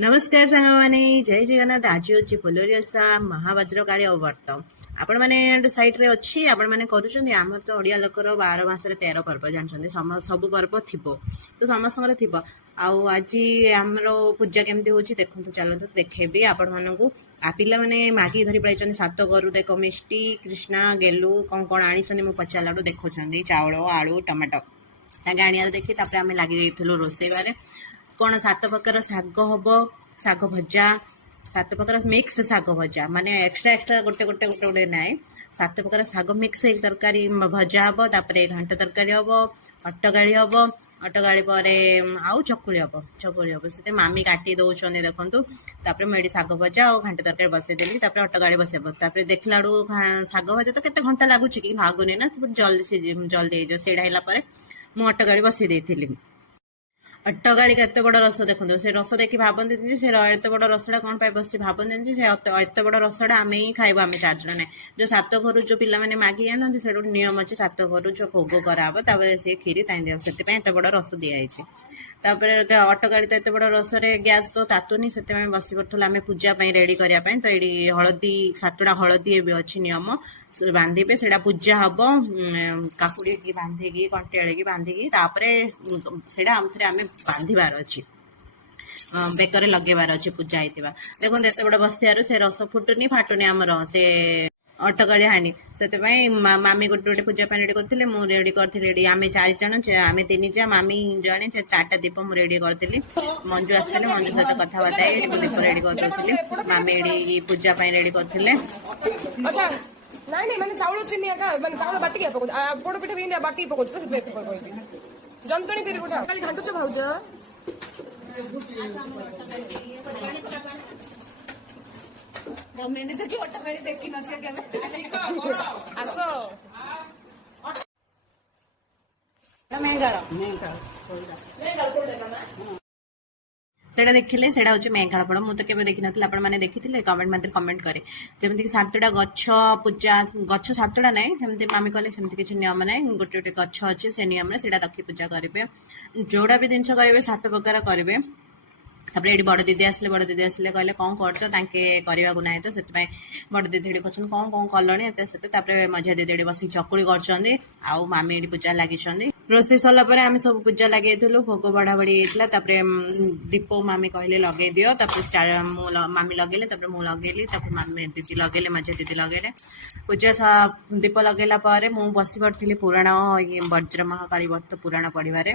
नमस्कार सांगमाने जय जगन्नाथ आज हूँ फुलरी ओषा महावज्रकाली व्रत आपण मैंने सैट्रे अच्छी आपण मैंने करूँ तो ओडिया लोकर 12 मासरे 13 पर्व जानते सब पर्व थी तो समस्त थी आज आमर पूजा केमती हो देखो चलते देखेबी आपण मानू आ पिला मैंने मागी धरी पड़े सात करू देख मिष्टी कृष्णा गेलु कौन कौन आनी मुझे पचारा देखुं चाउल आलू टमाटो ताके आनिया देखी आम लगी रोसई बारे कौन 7 प्रकार शाग हम शाग भजा 7 प्रकार मिक्स शाग भजा माने एक्सट्रा एक्सट्रा गोटे गोटे गोटे गोटे ना 7 प्रकार शाग मिक्स एक तरकारी भजा हम तापर घांट तरकारी हम अटगाड़ी हम अटगाड़ी पर आउ चकुली हम से मामी काटी दौरान देखूँ तापर मुझे शाग भजा और घांट तरकारी बसईदेली अटगाड़ी बसब तापर देखला शाग भजा तो केते घंटा लगुच कि लागुनि ना जल्दी जल्दी सेड़ा है मुझे अटगाड़ी बसई अटगाड़ी केते बड़ रस देखो से रस देखी भावती से एत बड़ रसटा कौन बस भावती से एत बड़ रसटा आम ही खाइबा आम 4 जन जो 7 घर जो पिला मैंने मागी आना से नियम अच्छे 7 घर जो भोग कराब सी खीरी ताई से एत बड़ रस दिखाई तापर अटगाड़ी तो एत बड़ रस गैस तो तातुनी से बस पड़ू आम पूजा रेडी करने तो ये हलदी 7टा हलदी भी अच्छी नियम बांधे से पूजा हम काकुड़ी की बांधिकी कंटियाड़ी की बांधिकी से आम बांधार अच्छी बेकर लगेबार अच्छी पूजा होता देखो एत बड़ा बस्तियार से रस फुटुनी फाटुनी आमर से अटगाड़ी हाणी से मामी गोटे गोटे पूजा रेडी करते मुझे रेडी करी आम 4 जन आम 3 जा मामी जड़े 4टा दीप मुझे रेडी करी मंजू आसते मंजू सहित कथबार्ता दीप रेडी कर मामी ये पूजा रेडी करते नहीं मैंने चाउल चिनी मैंने चाउल बाटी पोड़ पिठा भी बाटी पकड़ जंतणी तेरी गोटा खाली घाटुच भाउज मैंने देखी अटगाड़ी देखी आस सेटा देखिले सेटा हूँ मेघाड़पड़ मुझे केवे देखी ना आपने देखी कमेंट मत कमेंट करे जमीक 7टा गछ पूजा गछ 7टा ना सेमती मामी कहले सेमती किसी नियम ना गोटे गोटे गछ अच्छे से नियम से रखी पूजा करेंगे जोड़ा भी जिन करेंगे 7 प्रकार करेंगे तापर ये बड़ दीदी आसले कहले कौन करवा ना तो से बड़ दीदी कहते कौन कौन कलनी से मझिया दीदी बस चकुली कर मामी ये पूजा लगी रोषे सरला आम सब पूजा लगे भोग बढ़ा बढ़ी होता दीप मामी कहले लगे दियो मामी लगेले मु लगेली मामी दीदी लगेले मझिया दीदी लगेले पूजा दीप लगेला मुझे बसी पड़ी पुराण ये वज्र महाकाली व्रत पुराण पढ़वे